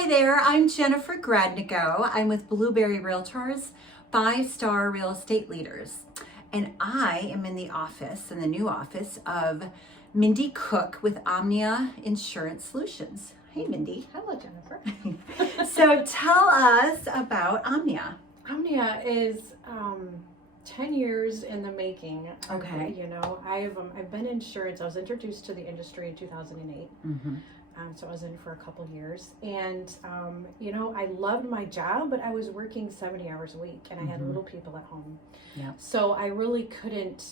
Hi there, I'm Jennifer Gradnigo. I'm with Blueberry Realtors, 5-star real estate leaders. And I am in the new office of Mindy Cook with Omnia Insurance Solutions. Hey, Mindy. Hello, Jennifer. So tell us about Omnia. Omnia is 10 years in the making. Okay. I've been in insurance. I was introduced to the industry in 2008. Mm-hmm. So I was in for a couple years. And, I loved my job, but I was working 70 hours a week and I had little people at home. Yeah. So I really couldn't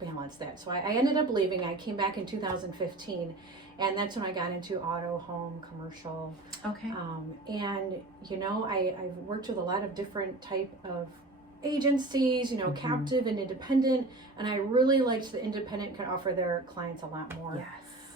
balance that. So I ended up leaving. I came back in 2015. And that's when I got into auto, home, commercial. Okay. I've worked with a lot of different type of agencies, captive and independent. And I really liked the independent could offer their clients a lot more. Yes.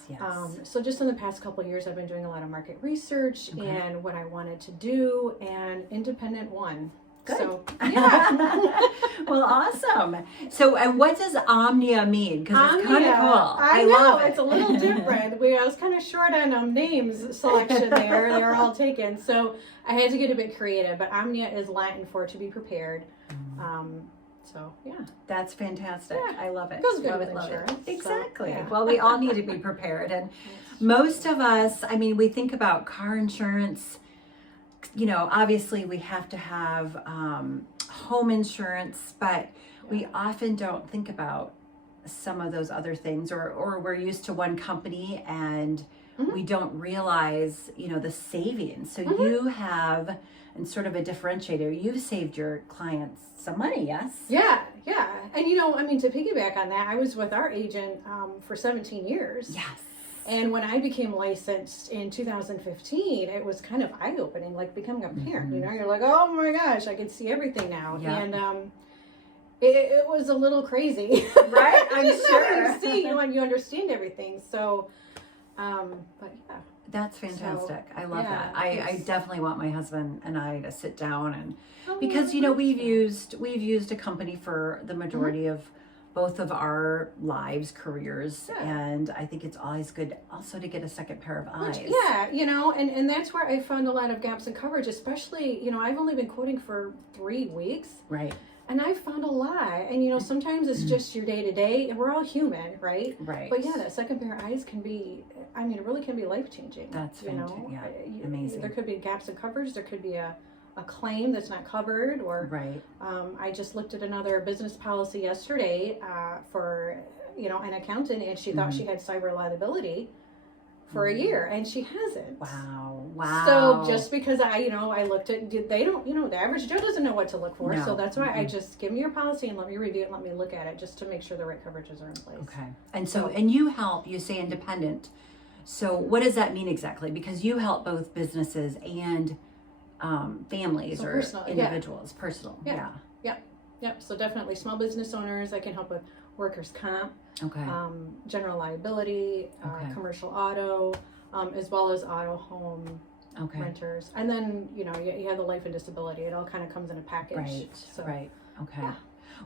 Yes. So just in the past couple of years, I've been doing a lot of market research and what I wanted to do, and independent won. Good. So, yeah. Well, awesome. So, and what does Omnia mean? Because it's kind of cool. I know, love it. It's a little different. I was kind of short on names selection there. They were all taken. So I had to get a bit creative, but Omnia is Latin for to be prepared. So, yeah. That's fantastic. Yeah. I love it. Goes good love with it, love insurance. it. Exactly. So, yeah. Well, we all need to be prepared. And most of us, we think about car insurance. Obviously we have to have home insurance, but we often don't think about some of those other things, or we're used to one company and we don't realize, the savings. So you have, and sort of a differentiator, you've saved your clients some money, yes? Yeah. And to piggyback on that, I was with our agent for 17 years. Yes. And when I became licensed in 2015, it was kind of eye-opening, like becoming a parent. You're like, oh my gosh, I can see everything now. Yeah. And it was a little crazy, right? I'm sure. You see, you understand everything. So, but yeah. That's fantastic. So, I love that. yeah, I definitely want my husband and I to sit down and because we've used a company for the majority of both of our lives, careers, and I think it's always good also to get a second pair of eyes. And that's where I found a lot of gaps in coverage, especially, I've only been quoting for 3 weeks. Right. And I found a lot. And, sometimes it's just your day to day, and we're all human, right? Right. But yeah, that second pair of eyes can be, it really can be life changing. That's fantastic. Yeah. Amazing. There could be gaps in coverage. There could be a claim that's not covered, or right. I just looked at another business policy yesterday for an accountant, and she thought she had cyber liability for a year, and she hasn't. Wow. So just because I looked at, they don't, the average Joe doesn't know what to look for. No. So that's why I just give me your policy and let me review it and let me look at it just to make sure the right coverages are in place. Okay. And so and you say independent. So what does that mean exactly? Because you help both businesses and families or personal, individuals, personal. Yeah. Yep. So definitely small business owners. I can help with workers' comp, general liability, commercial auto, as well as auto, home, renters. And then, you have the life and disability. It all kind of comes in a package. Right. So, right. Okay. Yeah.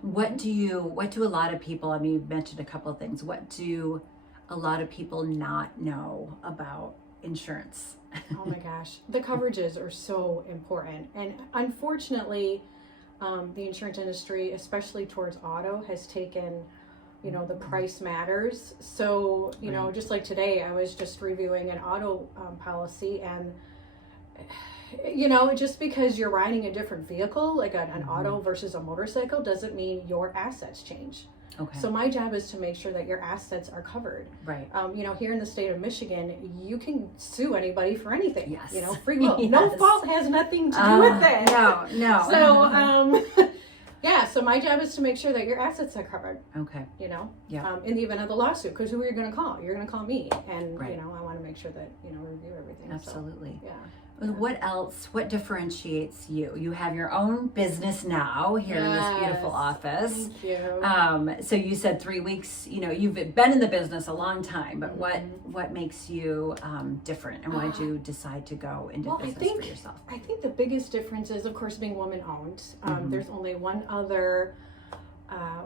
What do a lot of people, you've mentioned a couple of things. What do a lot of people not know about insurance? Oh my gosh. The coverages are so important. And unfortunately, the insurance industry, especially towards auto, has taken, the price matters. So, just like today, I was just reviewing an auto policy, and, just because you're riding a different vehicle, like an auto versus a motorcycle, doesn't mean your assets change. Okay. So my job is to make sure that your assets are covered. Right. Here in the state of Michigan, you can sue anybody for anything. Yes. Free will. Yes. No fault has nothing to do with it. No. So, so my job is to make sure that your assets are covered. Okay. Yeah. In the event of the lawsuit, because who are you going to call? You're going to call me, and right. I want to make sure that we review everything. Absolutely. So, yeah. What else? What differentiates you? You have your own business now here in this beautiful office. Thank you. So you said 3 weeks. You've been in the business a long time, but what makes you different, and why did you decide to go into business for yourself? I think the biggest difference is, of course, being woman-owned. There's only one other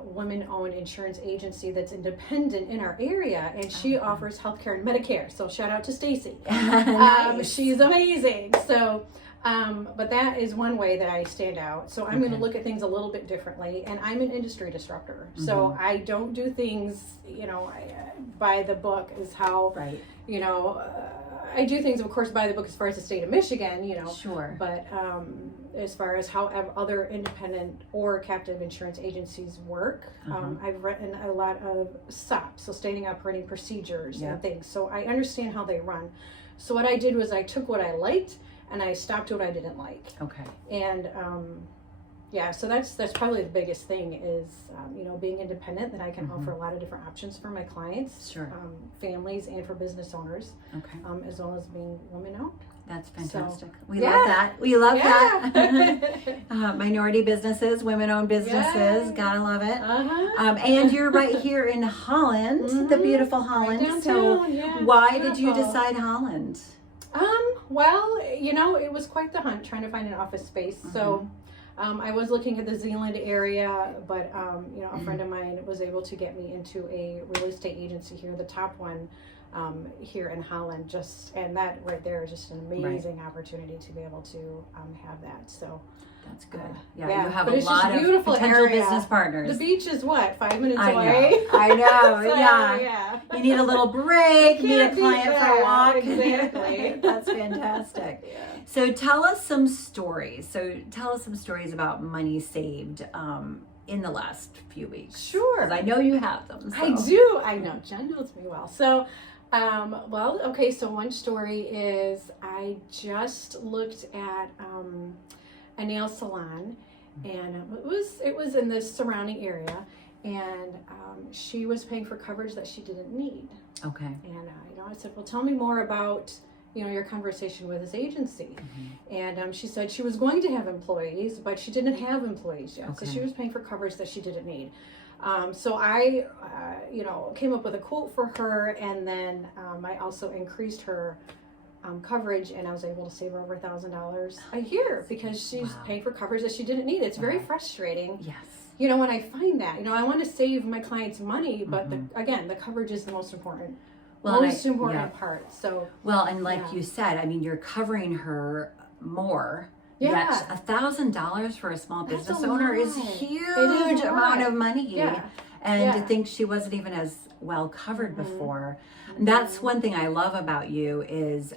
women-owned insurance agency that's independent in our area, and she offers healthcare and Medicare. So shout out to Stacy. Nice. She's amazing. So, but that is one way that I stand out. So I'm going to look at things a little bit differently, and I'm an industry disruptor. So I don't do things, by the book is how, I do things, of course, by the book as far as the state of Michigan, Sure. But as far as how other independent or captive insurance agencies work, I've written a lot of SOP, so standing operating procedures and things. So I understand how they run. So what I did was I took what I liked and I stopped what I didn't like. Okay. And so that's probably the biggest thing is, being independent, that I can offer a lot of different options for my clients, Sure. Families, and for business owners, as well as being women-owned. That's fantastic. So, we love that. We love that. Minority businesses, women-owned businesses, gotta love it. And you're right here in Holland, the beautiful Holland. Right so downtown, why did you decide Holland? Well, it was quite the hunt trying to find an office space. So I was looking at the Zeeland area, but a friend of mine was able to get me into a real estate agency here, the top one here in Holland. And that right there is just an amazing opportunity to be able to have that. So that's good. You have but a it's lot just of beautiful potential area. business partners. The beach is 5 minutes away? I know. So, yeah. You need a little break, meet a client for a walk. Exactly. That's fantastic. So tell us some stories. About money saved in the last few weeks. Sure. Because I know you have them. So. I do. I know. Jen knows me well. So, so one story is I just looked at a nail salon, and it was in the surrounding area, and she was paying for coverage that she didn't need. Okay. And I said, well, tell me more about your conversation with this agency. And she said she was going to have employees, but she didn't have employees yet. So she was paying for coverage that she didn't need. So I, came up with a quote for her, and then I also increased her coverage, and I was able to save her over $1,000 a year because she's paying for coverage that she didn't need. It's very frustrating. Yes. When I find that, I want to save my clients money, but the coverage is the most important. Important part. So and like you said, I mean, you're covering her more. Yet $1,000 for a small business owner is a huge amount of money. And to think she wasn't even as well covered before. That's one thing I love about you is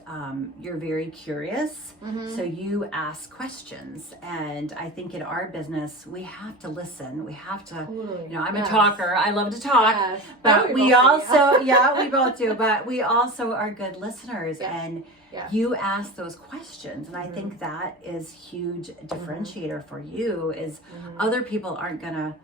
you're very curious. So you ask questions, and I think in our business we have to listen. We have to, I'm a talker. I love to talk, but we also, we both do. But we also are good listeners, and you ask those questions, and I think that is huge differentiator for you. Is other people aren't gonna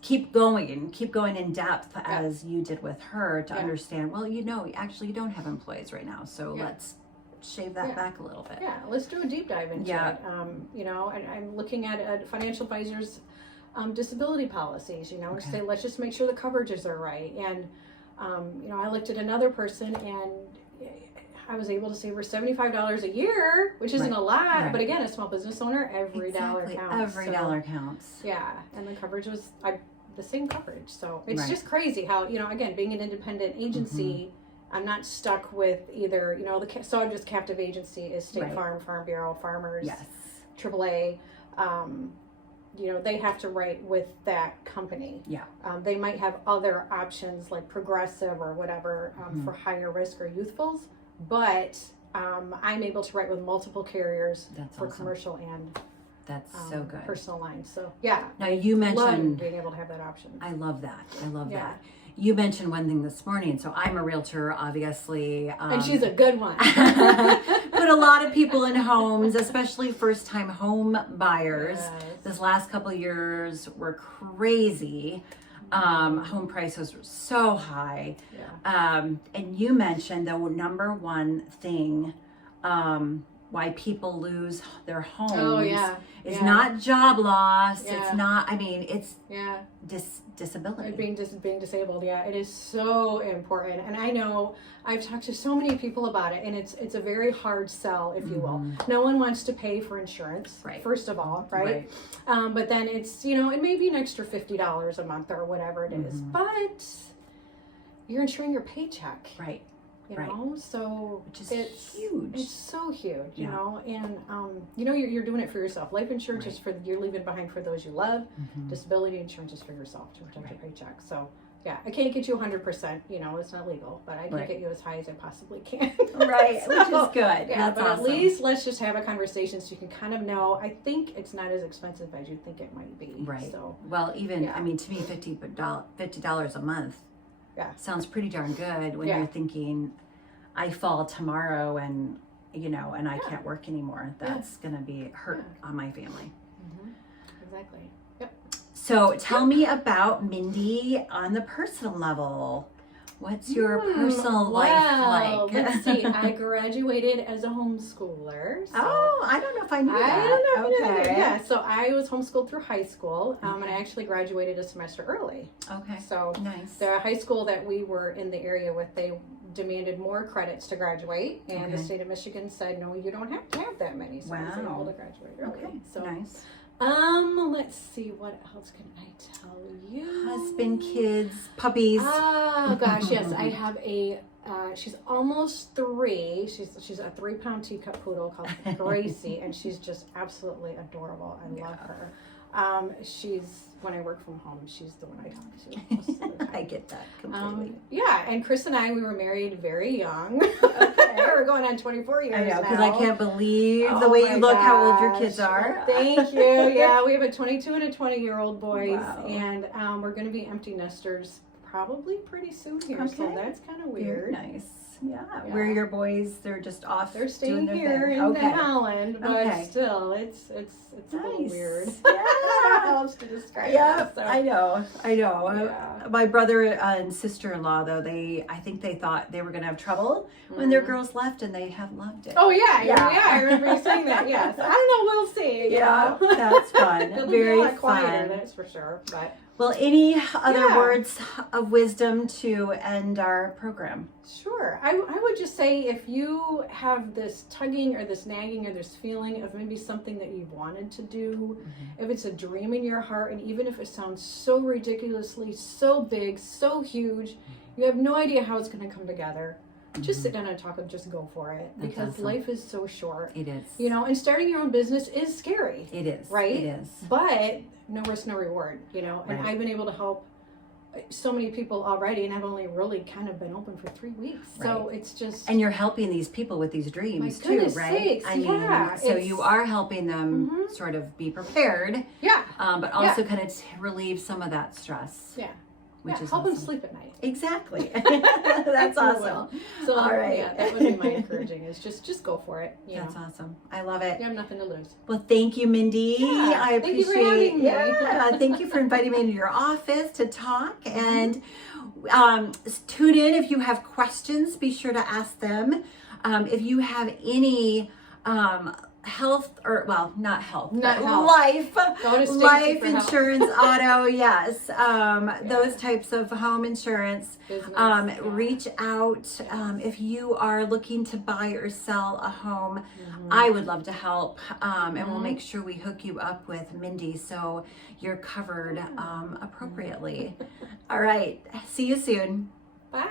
keep going in depth as you did with her to understand, well, actually you don't have employees right now, so let's shave that back a little bit. Let's do a deep dive into it. And I'm looking at financial advisors disability policies, say, let's just make sure the coverages are right. And I looked at another person, and I was able to save her $75 a year, which isn't a lot, but again, a small business owner, every dollar counts. Every dollar counts. Yeah, and the coverage was the same coverage. So it's just crazy how, again, being an independent agency, I'm not stuck with either, so I'm just captive agency is State Farm, Farm Bureau, Farmers, AAA. They have to write with that company. They might have other options like Progressive or whatever for higher risk or youthfuls. But I'm able to write with multiple carriers for commercial and so good personal lines. So Now you mentioned being able to have that option. I love that. That. You mentioned one thing this morning. So I'm a realtor, obviously, and she's a good one. Put a lot of people in homes, especially first-time home buyers. This last couple of years were crazy. Home prices were so high. And you mentioned the number one thing why people lose their homes. Oh, yeah. It's not job loss. Yeah. It's not, I mean, it's Yeah. disability. Being disabled, yeah, it is so important. And I know I've talked to so many people about it, and it's a very hard sell, if you will. No one wants to pay for insurance, Right. first of all, right? But then it's, you know, it may be an extra $50 a month or whatever it is, but you're insuring your paycheck. Right. You know, so which is it's huge. It's so huge, you Yeah. know, and you know, you're doing it for yourself. Life insurance is for you're leaving behind for those you love. Disability insurance is for yourself to protect your paycheck. So yeah, I can't get you 100%. You know, it's not legal, but I can get you as high as I possibly can. Right, which is good. Yeah, That's but awesome. at least let's just have a conversation so you can kind of know. I think it's not as expensive as you think it might be. Right. So well, even I mean, to me, $50 a month. Sounds pretty darn good when you're thinking, I fall tomorrow and you know, and I can't work anymore. That's gonna be hurt on my family. Exactly. Yep. So tell me about Mindy on the personal level. What's your personal life like? Let's see. I graduated as a homeschooler. So oh, I don't know if I knew that. I don't know if you knew that. Okay. Yeah, so I was homeschooled through high school, and I actually graduated a semester early. Okay. So nice. the high school that we were in the area with, they demanded more credits to graduate, and the state of Michigan said, no, you don't have to have that many, so I was able to graduate early. Okay. So nice. Let's see, what else can I tell you? Husband, kids, puppies. Oh gosh, yes, I have a. She's almost 3. She's a 3-pound teacup poodle called Gracie, and she's just absolutely adorable. I love her. She's when I work from home, she's the one I talk to most of the time. I get that completely. Yeah, and Chris and I, we were married very young. We're going on 24 years. I know, because now. I can't believe the way you look, how old your kids are. Thank you. Yeah, we have a 22 and a 20-year-old boys, Wow. and we're going to be empty nesters probably pretty soon here. So that's kind of weird. Very nice. Yeah. Where are your boys? They're just off. They're staying doing here their in thing. Holland, but still, it's a little weird. How else to describe it? So. I know. Yeah. My brother and sister-in-law, though, I think they thought they were going to have trouble when their girls left, and they have loved it. Oh yeah. I remember you saying that. Yes, I don't know. We'll see. Yeah, that's fun. It'll Very be a lot quieter, fun. that's for sure. But well, any other words of wisdom to end our program? sure, I would just say if you have this tugging or this nagging or this feeling of maybe something that you've wanted to do, if it's a dream in your heart, and even if it sounds so ridiculously, so big, so huge, you have no idea how it's going to come together. Just sit down and talk and just go for it, because life is so short. It is. You know, and starting your own business is scary. It is. Right? It is. But no risk, no reward, you know. And I've been able to help so many people already, and I've only really kind of been open for 3 weeks. So it's just... And you're helping these people with these dreams too, goodness right? sakes, I mean, so you are helping them sort of be prepared. Yeah. But also kind of relieve some of that stress. Yeah. Which is help them awesome. sleep at night. Exactly. That's awesome. So all right. Yeah, that would be my encouraging, is just go for it. That's awesome. I love it. You have nothing to lose. Well, thank you, Mindy. Yeah, I thank you for appreciate having me. Yeah, thank you for inviting me into your office to talk. And tune in if you have questions. Be sure to ask them. If you have any health, or well, not health, Not but health. life Go to Stacy life for help. insurance, auto, yes, those types of home insurance. Business, Reach out if you are looking to buy or sell a home. I would love to help, and we'll make sure we hook you up with Mindy so you're covered appropriately. All right, see you soon. Bye.